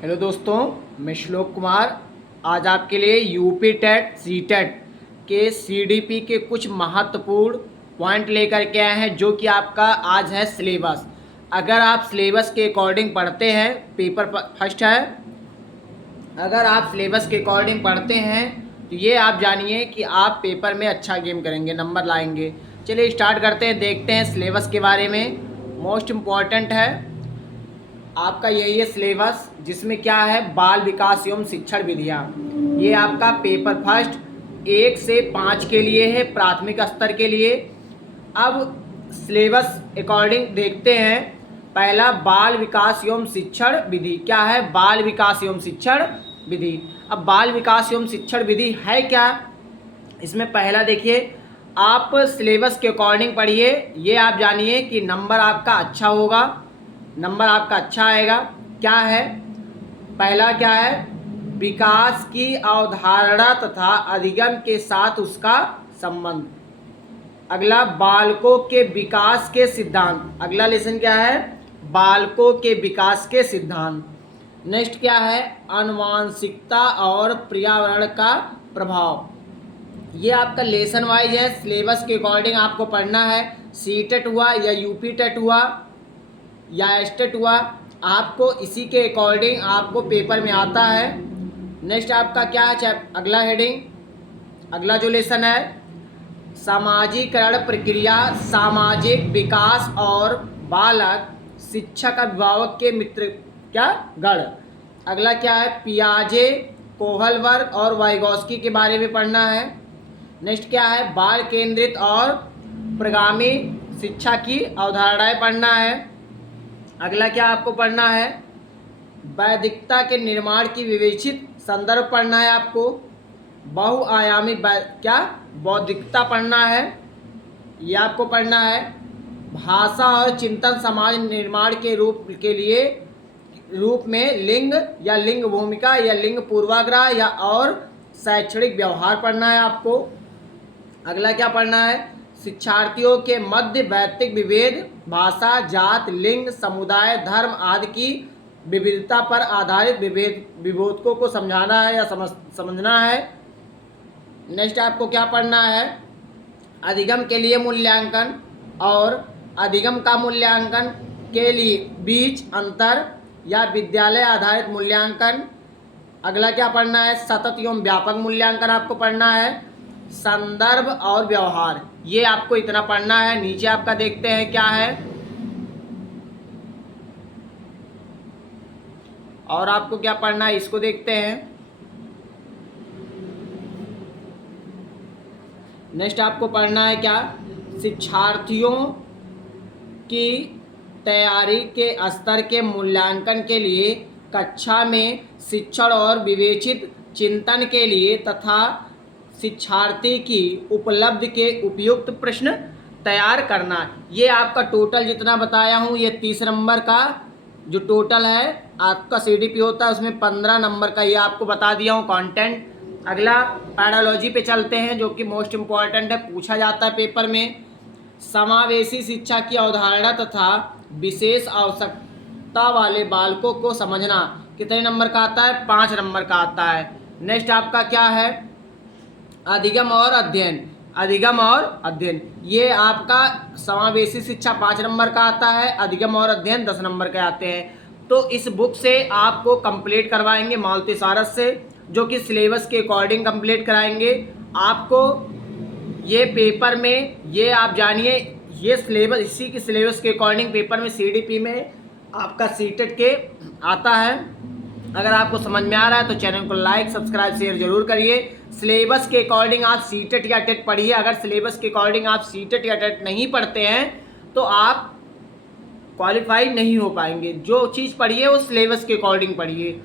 Hello दोस्तों, मैं श्लोक कुमार आज आपके लिए यूपी टेट सीटेट के सीडीपी के कुछ महत्वपूर्ण पॉइंट लेकर के आए हैं जो कि आपका आज है सिलेबस। अगर आप सिलेबस के अकॉर्डिंग पढ़ते हैं, पेपर फर्स्ट है। अगर आप सिलेबस के अकॉर्डिंग पढ़ते हैं तो ये आप जानिए कि आप पेपर में अच्छा गेम करेंगे, नंबर लाएंगे। चलिए स्टार्ट करते हैं, देखते हैं सिलेबस के बारे में। मोस्ट इम्पॉर्टेंट है आपका यही है सिलेबस, जिसमें क्या है, बाल विकास एवं शिक्षण विधियाँ। ये आपका पेपर फर्स्ट 1 से 5 के लिए है, प्राथमिक स्तर के लिए। अब सिलेबस अकॉर्डिंग देखते हैं। पहला, बाल विकास एवं शिक्षण विधि। क्या है? बाल विकास एवं शिक्षण विधि। अब बाल विकास एवं शिक्षण विधि है क्या? इसमें पहला देखिए, आप सिलेबस के अकॉर्डिंग पढ़िए। ये आप जानिए कि नंबर आपका अच्छा होगा, नंबर आपका अच्छा आएगा। क्या है? पहला क्या है? विकास की अवधारणा तथा अधिगम के साथ उसका संबंध। अगला, बालकों के विकास के सिद्धांत। अगला लेसन क्या है? बालकों के विकास के सिद्धांत। नेक्स्ट क्या है? आनुवांशिकता और पर्यावरण का प्रभाव। ये आपका लेसन वाइज है, सिलेबस के अकॉर्डिंग आपको पढ़ना है। सीटेट हुआ या यूपी टेट हुआ या एस्टेट हुआ, आपको इसी के अकॉर्डिंग आपको पेपर में आता है। नेक्स्ट आपका क्या है? अगला हेडिंग, अगला जो लेसन है, सामाजिकरण प्रक्रिया, सामाजिक विकास और बालक शिक्षक अभिभावक के मित्र क्या गण। अगला क्या है? पियाजे, कोहलबर्ग और वाइगॉस्की के बारे में पढ़ना है। नेक्स्ट क्या है? बाल केंद्रित और प्रगामी शिक्षा की अवधारणाएं पढ़ना है। अगला क्या आपको पढ़ना है? बौद्धिकता के निर्माण की विवेचित संदर्भ पढ़ना है आपको। बहुआयामी क्या बौद्धिकता पढ़ना है, ये आपको पढ़ना है। भाषा और चिंतन समाज निर्माण के रूप में लिंग या लिंग भूमिका या लिंग पूर्वाग्रह या और शैक्षणिक व्यवहार पढ़ना है आपको। अगला क्या पढ़ना है? शिक्षार्थियों के मध्य वैयक्तिक विभेद, भाषा, जात, लिंग, समुदाय, धर्म आदि की विविधता पर आधारित विभेदकों को समझाना है या समझना है। नेक्स्ट आपको क्या पढ़ना है? अधिगम के लिए मूल्यांकन और अधिगम का मूल्यांकन के लिए बीच अंतर या विद्यालय आधारित मूल्यांकन। अगला क्या पढ़ना है? सतत एवं व्यापक मूल्यांकन आपको पढ़ना है। संदर्भ और व्यवहार, ये आपको इतना पढ़ना है। नीचे आपका देखते हैं क्या है, और आपको क्या पढ़ना है इसको देखते हैं। नेक्स्ट आपको पढ़ना है क्या? शिक्षार्थियों की तैयारी के स्तर के मूल्यांकन के लिए कक्षा में शिक्षण और विवेचित चिंतन के लिए तथा शिक्षार्थी की उपलब्धि के उपयुक्त प्रश्न तैयार करना। ये आपका टोटल जितना बताया हूँ, ये 30 नंबर का जो टोटल है आपका सीडीपी होता है, उसमें 15 नंबर का ये आपको बता दिया हूँ कंटेंट। अगला पैडालॉजी पे चलते हैं, जो कि मोस्ट इम्पॉर्टेंट है, पूछा जाता है पेपर में। समावेशी शिक्षा की अवधारणा तथा विशेष आवश्यकता वाले बालकों को समझना। कितने नंबर का आता है? 5 नंबर का आता है। नेक्स्ट आपका क्या है? अधिगम और अध्ययन। अधिगम और अध्ययन, ये आपका समावेशी शिक्षा 5 नंबर का आता है, अधिगम और अध्ययन 10 नंबर के आते हैं। तो इस बुक से आपको कंप्लीट करवाएंगे मालती सारस से, जो कि सिलेबस के अकॉर्डिंग कंप्लीट कराएंगे आपको। ये पेपर में ये आप जानिए, ये सिलेबस इसी के सिलेबस के अकॉर्डिंग पेपर में सीडीपी में आपका सीटेट के आता है। अगर आपको समझ में आ रहा है तो चैनल को लाइक, सब्सक्राइब, शेयर जरूर करिए। सिलेबस के अकॉर्डिंग आप सीटेट या टेट पढ़िए। अगर सिलेबस के अकॉर्डिंग आप सीटेट या टेट नहीं पढ़ते हैं तो आप क्वालिफाई नहीं हो पाएंगे। जो चीज़ पढ़िए वो सिलेबस के अकॉर्डिंग पढ़िए।